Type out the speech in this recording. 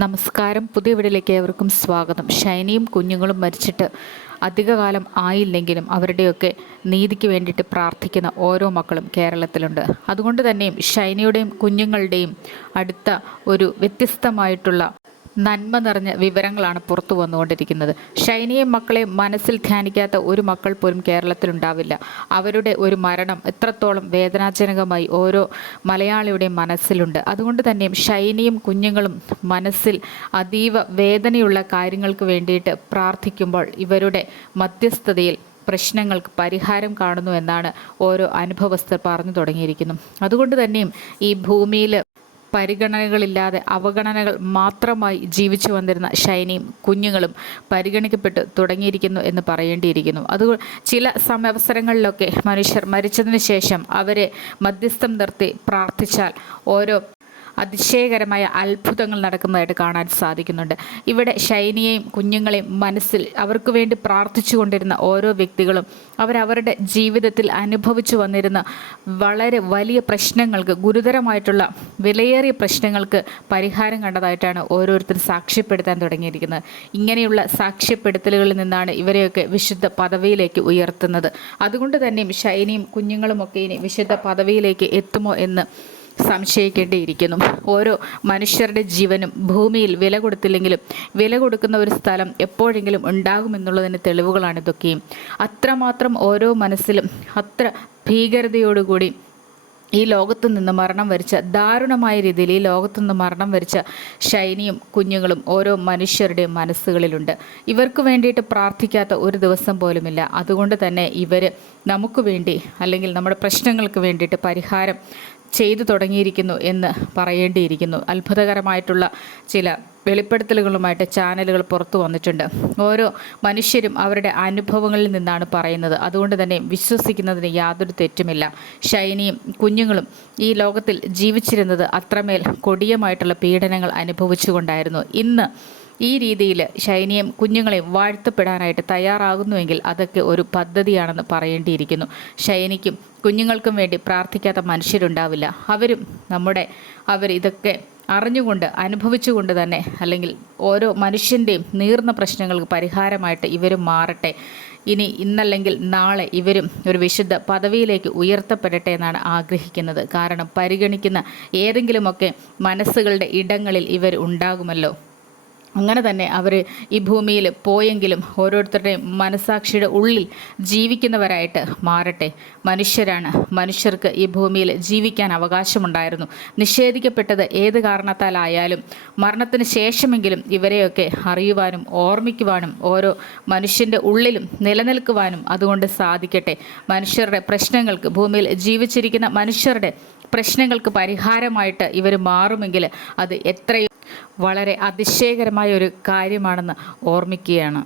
നമസ്കാരം. പുതിയ വീടിലേക്ക് ഏവർക്കും സ്വാഗതം. ഷൈനിയും കുഞ്ഞുങ്ങളും മരിച്ചിട്ട് അധികകാലം ആയില്ലെങ്കിലും അവരുടെയൊക്കെ നീതിക്ക് വേണ്ടിയിട്ട് പ്രാർത്ഥിക്കുന്ന ഓരോ മക്കളും കേരളത്തിലുണ്ട്. അതുകൊണ്ട് തന്നെയും ഷൈനിയുടെയും കുഞ്ഞുങ്ങളുടെയും അടുത്ത ഒരു വ്യത്യസ്തമായിട്ടുള്ള നന്മ നിറഞ്ഞ വിവരങ്ങളാണ് പുറത്തു വന്നുകൊണ്ടിരിക്കുന്നത്. ഷൈനിയെ മക്കളെ മനസ്സിൽ ധ്യാനിക്കാത്ത ഒരു മക്കൾ പോലും കേരളത്തിലുണ്ടാവില്ല. അവരുടെ ഒരു മരണം എത്രത്തോളം വേദനാജനകമായി ഓരോ മലയാളിയുടെയും മനസ്സിലുണ്ട്. അതുകൊണ്ട് തന്നെയും ഷൈനിയും കുഞ്ഞുങ്ങളും മനസ്സിൽ അതീവ വേദനയുള്ള കാര്യങ്ങൾക്ക് വേണ്ടിയിട്ട് പ്രാർത്ഥിക്കുമ്പോൾ ഇവരുടെ മധ്യസ്ഥതയിൽ പ്രശ്നങ്ങൾക്ക് പരിഹാരം കാണുന്നു എന്നാണ് ഓരോ അനുഭവസ്ഥർ പറഞ്ഞു തുടങ്ങിയിരിക്കുന്നു. അതുകൊണ്ട് തന്നെയും ഈ ഭൂമിയിൽ പരിഗണനകളില്ലാതെ അവഗണനകൾ മാത്രമായി ജീവിച്ചു വന്നിരുന്ന ഷൈനിയും കുഞ്ഞുങ്ങളും പരിഗണിക്കപ്പെട്ട് തുടങ്ങിയിരിക്കുന്നു എന്ന് പറയേണ്ടിയിരിക്കുന്നു. അത് ചില സമവസരങ്ങളിലൊക്കെ മനുഷ്യർ മരിച്ചതിന് ശേഷം അവരെ മധ്യസ്ഥം നിർത്തി പ്രാർത്ഥിച്ചാൽ ഓരോ അതിശയകരമായ അത്ഭുതങ്ങൾ നടക്കുന്നതായിട്ട് കാണാൻ സാധിക്കുന്നുണ്ട്. ഇവിടെ ഷൈനിയെയും കുഞ്ഞുങ്ങളെയും മനസ്സിൽ അവർക്ക് വേണ്ടി പ്രാർത്ഥിച്ചു കൊണ്ടിരുന്ന ഓരോ വ്യക്തികളും അവരവരുടെ ജീവിതത്തിൽ അനുഭവിച്ചു വന്നിരുന്ന വളരെ വലിയ പ്രശ്നങ്ങൾക്ക് ഗുരുതരമായിട്ടുള്ള വിലയേറിയ പ്രശ്നങ്ങൾക്ക് പരിഹാരം കണ്ടതായിട്ടാണ് ഓരോരുത്തർ സാക്ഷ്യപ്പെടുത്താൻ തുടങ്ങിയിരിക്കുന്നത്. ഇങ്ങനെയുള്ള സാക്ഷ്യപ്പെടുത്തലുകളിൽ നിന്നാണ് ഇവരെയൊക്കെ വിശുദ്ധ പദവിയിലേക്ക് ഉയർത്തുന്നത്. അതുകൊണ്ട് തന്നെയും ഷൈനിയും കുഞ്ഞുങ്ങളുമൊക്കെ ഇനി വിശുദ്ധ പദവിയിലേക്ക് എത്തുമോ എന്ന് സംശയിക്കേണ്ടിയിരിക്കുന്നു. ഓരോ മനുഷ്യരുടെ ജീവനും ഭൂമിയിൽ വില കൊടുത്തില്ലെങ്കിലും വില കൊടുക്കുന്ന ഒരു സ്ഥലം എപ്പോഴെങ്കിലും ഉണ്ടാകുമെന്നുള്ളതിന് തെളിവുകളാണ് ഇതൊക്കെയും. അത്രമാത്രം ഓരോ മനസ്സിലും അത്ര ഭീകരതയോടുകൂടി ഈ ലോകത്തു നിന്ന് മരണം വരിച്ച ദാരുണമായ രീതിയിൽ ഈ ലോകത്തു നിന്ന് മരണം വരിച്ച ശൈനിയും കുഞ്ഞുങ്ങളും ഓരോ മനുഷ്യരുടെയും മനസ്സുകളിലുണ്ട്. ഇവർക്ക് വേണ്ടിയിട്ട് പ്രാർത്ഥിക്കാത്ത ഒരു ദിവസം പോലുമില്ല. അതുകൊണ്ട് തന്നെ ഇവർ നമുക്ക് വേണ്ടി അല്ലെങ്കിൽ നമ്മുടെ പ്രശ്നങ്ങൾക്ക് വേണ്ടിയിട്ട് പരിഹാരം ചെയ്തു തുടങ്ങിയിരിക്കുന്നു എന്ന് പറയേണ്ടിയിരിക്കുന്നു. അത്ഭുതകരമായിട്ടുള്ള ചില വെളിപ്പെടുത്തലുകളുമായിട്ട് ചാനലുകൾ പുറത്തു വന്നിട്ടുണ്ട്. ഓരോ മനുഷ്യരും അവരുടെ അനുഭവങ്ങളിൽ നിന്നാണ് പറയുന്നത്. അതുകൊണ്ട് തന്നെ വിശ്വസിക്കുന്നതിന് യാതൊരു തെറ്റുമില്ല. ഷൈനിയും കുഞ്ഞുങ്ങളും ഈ ലോകത്തിൽ ജീവിച്ചിരുന്നത് അത്രമേൽ കൊടിയമായിട്ടുള്ള പീഡനങ്ങൾ അനുഭവിച്ചുകൊണ്ടായിരുന്നു. ഇന്ന് ഈ രീതിയിൽ ശൈനിയും കുഞ്ഞുങ്ങളെയും വാഴ്ത്തപ്പെടാനായിട്ട് തയ്യാറാകുന്നുവെങ്കിൽ അതൊക്കെ ഒരു പദ്ധതിയാണെന്ന് പറയേണ്ടിയിരിക്കുന്നു. ശൈനിക്കും കുഞ്ഞുങ്ങൾക്കും വേണ്ടി പ്രാർത്ഥിക്കാത്ത മനുഷ്യരുണ്ടാവില്ല. അവരും നമ്മുടെ അവർ ഇതൊക്കെ അറിഞ്ഞുകൊണ്ട് അനുഭവിച്ചുകൊണ്ട് തന്നെ അല്ലെങ്കിൽ ഓരോ മനുഷ്യന്റെയും നീർന്ന പ്രശ്നങ്ങൾക്ക് പരിഹാരമായിട്ട് ഇവരും മാറട്ടെ. ഇനി ഇന്നല്ലെങ്കിൽ നാളെ ഇവരും ഒരു വിശുദ്ധ പദവിയിലേക്ക് ഉയർത്തപ്പെടട്ടെ എന്നാണ് ആഗ്രഹിക്കുന്നത്. കാരണം പരിഗണിക്കുന്ന ഏതെങ്കിലുമൊക്കെ മനസ്സുകളുടെ ഇടങ്ങളിൽ ഇവർ ഉണ്ടാകുമല്ലോ. അങ്ങനെ തന്നെ അവർ ഈ ഭൂമിയിൽ പോയെങ്കിലും ഓരോരുത്തരുടെയും മനസാക്ഷിയുടെ ഉള്ളിൽ ജീവിക്കുന്നവരായിട്ട് മാറട്ടെ. മനുഷ്യരാണ്. മനുഷ്യർക്ക് ഈ ഭൂമിയിൽ ജീവിക്കാൻ അവകാശമുണ്ടായിരുന്നു. നിഷേധിക്കപ്പെട്ടത് ഏത് കാരണത്താലായാലും മരണത്തിന് ശേഷമെങ്കിലും ഇവരെയൊക്കെ അറിയുവാനും ഓർമ്മിക്കുവാനും ഓരോ മനുഷ്യന്റെ ഉള്ളിലും നിലനിൽക്കുവാനും അതുകൊണ്ട് സാധിക്കട്ടെ. മനുഷ്യരുടെ പ്രശ്നങ്ങൾക്ക് ഭൂമിയിൽ ജീവിച്ചിരിക്കുന്ന മനുഷ്യരുടെ പ്രശ്നങ്ങൾക്ക് പരിഹാരമായിട്ട് ഇവർ മാറുമെങ്കിൽ അത് എത്രയും വളരെ അതിശയകരമായ ഒരു കാര്യമാണെന്ന് ഓർമ്മിക്കുകയാണ്.